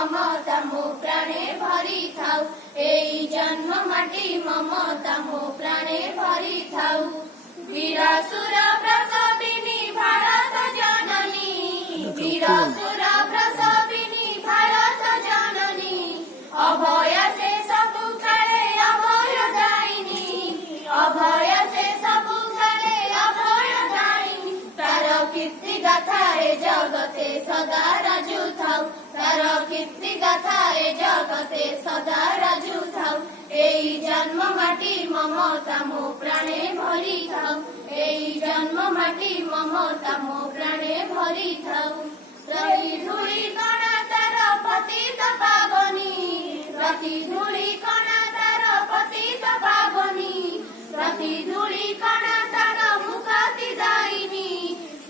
ममता मो प्राणे भरी थाउ एई जन्म माटी ममता मो प्राणे भरी थाउ वीरासुर प्रसविनी भारत जननी वीरासुर प्रसविनी भारत जननी अभय से सबु खेले अभय दायिनी अभय से सबु खेले अभय दायिनी तार कीर्ति गाथा ए जगते सदा राजू थाउ तार कीर्ति गाथा ए जगते सदा राजू थाउ एई जन्म माटी ममता मो प्राणे भरी थाउ एई जन्म माटी ममता मो प्राणे भरी थाउ रही धूली कणा तार पतित पावनी प्रति धूली कणा तार पतित पावनी प्रति धूली कणा तार मुक्ति दायिनी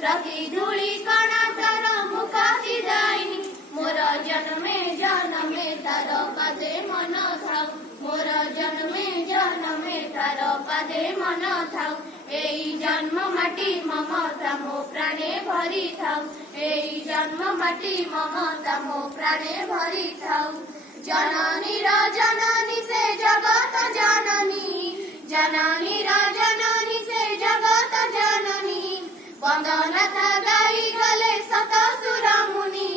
प्रति धूली कणा तार मुक्ति दायिनी मोर जन्मे तार पादे मन थाउ मोर जन्मे तार पादे मन थाउ एई जन्म माटी ममता मो प्राणे भरी थाउ एई जन्म माटी ममता मो प्राणे भरी थाउ जननी र जननी से जगत जननी जननी र जननी से जगत जननी वंदना था गाई गले सत सुर मुनि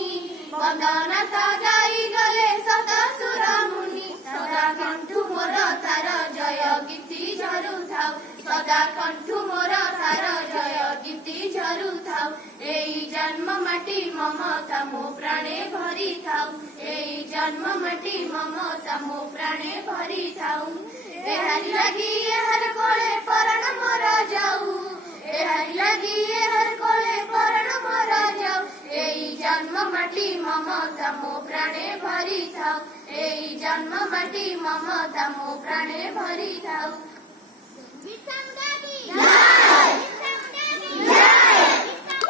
वंदना था गाई गले सत सुर मुनि सदा कंठु मोर तार जय गीति झरु थाउ सदा कंठु मोर तार जय गीति झरु थाउ एई जन्म माटी ममता मो प्राणे भरी थाउ एई जन्म माटी ममता मो प्राणे भरी थाउ एहारी लागी एहर कोले परण मोर जाऊ एहारी लागी एहर कोले परण मोर जाऊ एई जन्म माटी ममता मो प्राणे भरी थाउ एई जन्म माटी ममता मो प्राणे भरी थाउ।